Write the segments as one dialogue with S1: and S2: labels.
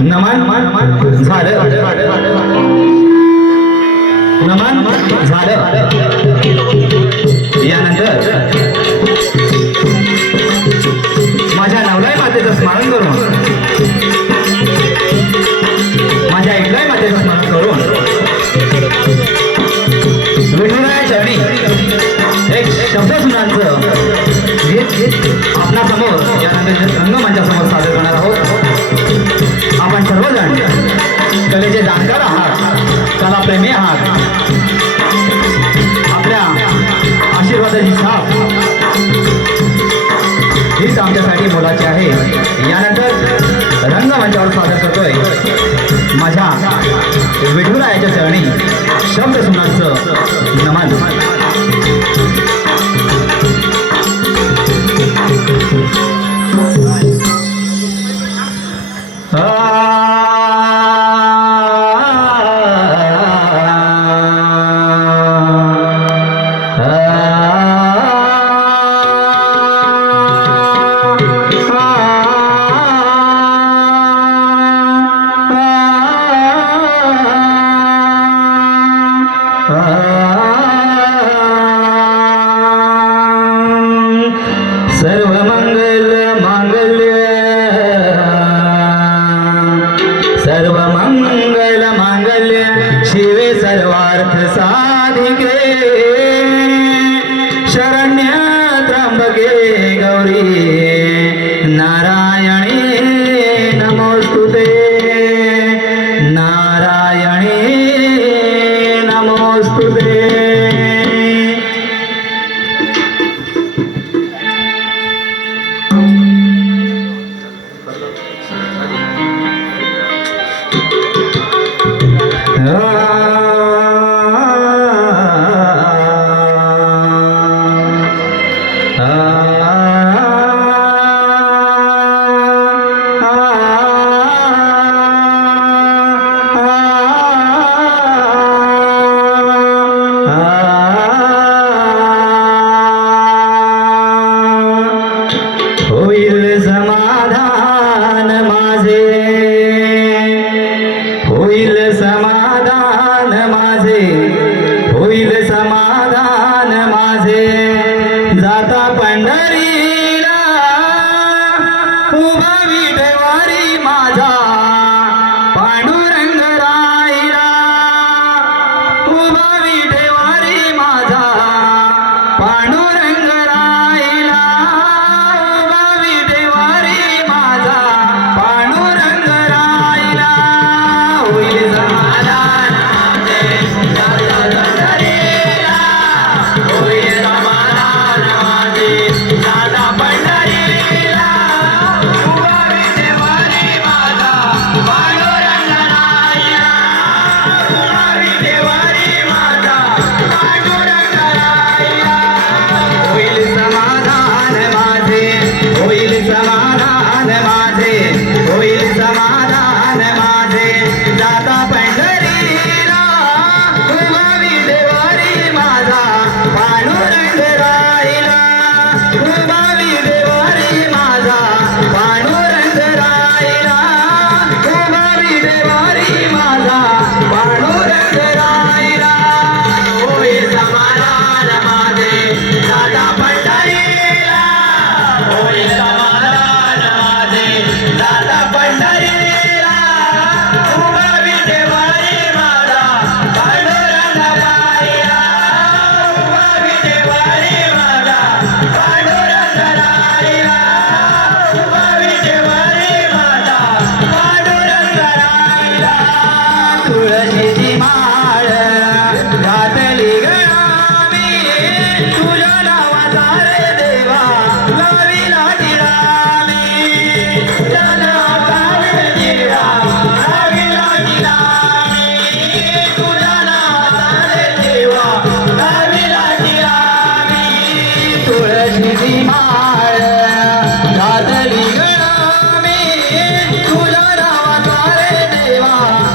S1: नमन झालं. नमन झालं. यानंतर माझ्या नवलाय मातेचं स्मरण करून माझ्या एकलाय मातेचं स्मरण करून विठुराया चरणी एक शब्द सुनांचं घेत घेत यानंतर रंग शब्द सुनाचं नमाज. que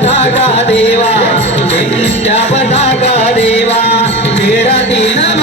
S1: पताका देवा दिंड्या पताका देवा तेरा तीन